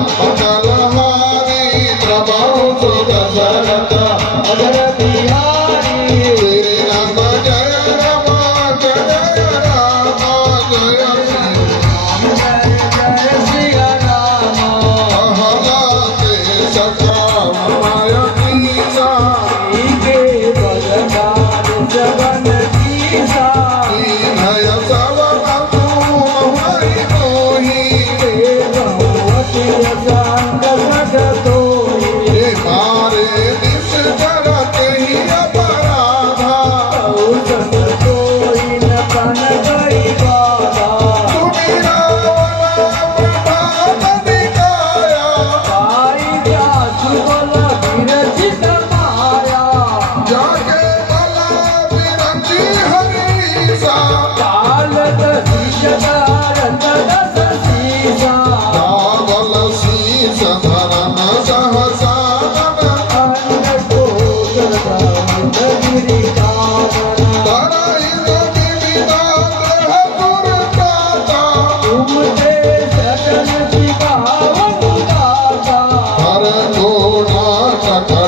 मंगलहारी प्रभु सुत सरत अजर बिहारी तेरे नाम जय राम जय राम जय श्री राम कहला के सखा माया कीसा के बलदार जगन कीसा भय सब बंधु हरि मोहि भगवती संग सगतोहि मारे दिश करत ही अपराधा औसत कोई न पन गई बाधा सुमिरा प्रभात दिखाया पाई जासु बल विरचित माया जाके बला विरंची हरीसा चालत शीशदारत दस सीसा चावल शीश धरन सहसानन अन्नकोट दामित गिरिजानन तराई विविधा ग्रह दुर्गाता तुमते सजन शिखावन गाता हर कोणा चक्र